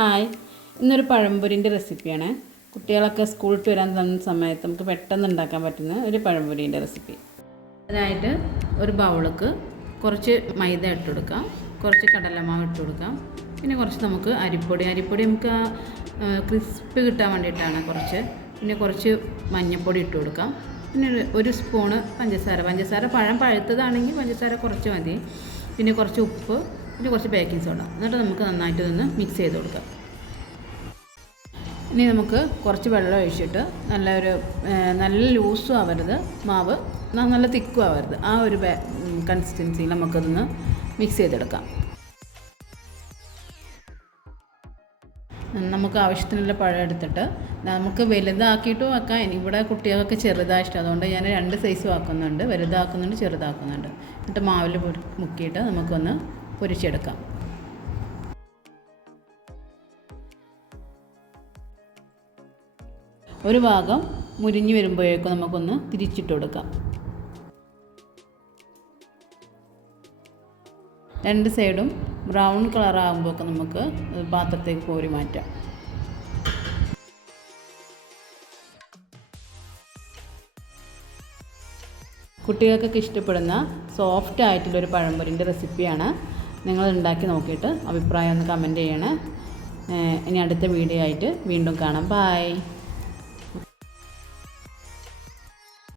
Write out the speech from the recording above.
Hi, ഇന്നൊരു പഴംപൊരിൻ്റെ റെസിപ്പിയാണ്. കുട്ടികളൊക്കെ സ്കൂൾ വിട്ട് വരാൻ തന്ന സമയത്ത് നമുക്ക് പെട്ടെന്ന് ഉണ്ടാക്കാൻ പറ്റുന്ന ഒരു പഴംപൊരിൻ്റെ റെസിപ്പി. അതിനായിട്ട് ഒരു ബൗൾക്ക് കുറച്ച് മൈദ ഇട്ട് കൊടുക്കാം, കുറച്ച് കടലമാവ് ഇട്ട് കൊടുക്കാം, പിന്നെ കുറച്ച് നമുക്ക് അരിപ്പൊടി നമുക്ക് ക്രിസ്പ് കിട്ടാൻ വേണ്ടിയിട്ടാണ് പിന്നെ കുറച്ച് മഞ്ഞൾപ്പൊടി ഇട്ട് കൊടുക്കാം, പിന്നെ ഒരു സ്പൂണ് പഞ്ചസാര പഴം പഴുത്തതാണെങ്കിൽ പഞ്ചസാര കുറച്ച് മതി, പിന്നെ കുറച്ച് ഉപ്പ്, പിന്നെ കുറച്ച് ബേക്കിംഗ് സോഡ. എന്നിട്ട് നമുക്ക് നന്നായിട്ട് ഇതൊന്ന് മിക്സ് ചെയ്ത് കൊടുക്കാം. ഇനി നമുക്ക് കുറച്ച് വെള്ളം ഒഴിച്ചിട്ട് നല്ല ലൂസും ആവരുത്, മാവ് നല്ല തിക്കും ആവരുത്, ആ ഒരു കൺസിസ്റ്റൻസിയിൽ നമുക്കതൊന്ന് മിക്സ് ചെയ്തെടുക്കാം. നമുക്ക് ആവശ്യത്തിനുള്ള പഴം എടുത്തിട്ട് നമുക്ക് വലുതാക്കിയിട്ട് വെക്കാം. ഇവിടെ കുട്ടികൾക്ക് ചെറുതാണ് ഇഷ്ടം, അതുകൊണ്ട് ഞാൻ 2 സൈസും ആക്കുന്നുണ്ട്, വലുതാക്കുന്നുണ്ട്, ചെറുതാക്കുന്നുണ്ട്. എന്നിട്ട് മാവിൽ മുക്കിയിട്ട് നമുക്കൊന്ന് പൊരിച്ചെടുക്കാം. ഒരു ഭാഗം മുരിഞ്ഞ് വരുമ്പോഴേക്കും നമുക്കൊന്ന് തിരിച്ചിട്ട് കൊടുക്കാം. 2 സൈഡും ബ്രൗൺ കളറാകുമ്പോഴൊക്കെ നമുക്ക് പാത്രത്തേക്ക് കോരി മാറ്റാം. കുട്ടികൾക്കൊക്കെ ഇഷ്ടപ്പെടുന്ന സോഫ്റ്റ് ആയിട്ടുള്ളൊരു പഴംപൊരിൻ്റെ റെസിപ്പിയാണ്. നിങ്ങൾ ഉണ്ടാക്കി നോക്കിയിട്ട് അഭിപ്രായം ഒന്ന് കമൻറ്റ് ചെയ്യണേ. ഇനി അടുത്ത വീഡിയോ ആയിട്ട് വീണ്ടും കാണാം. ബൈ.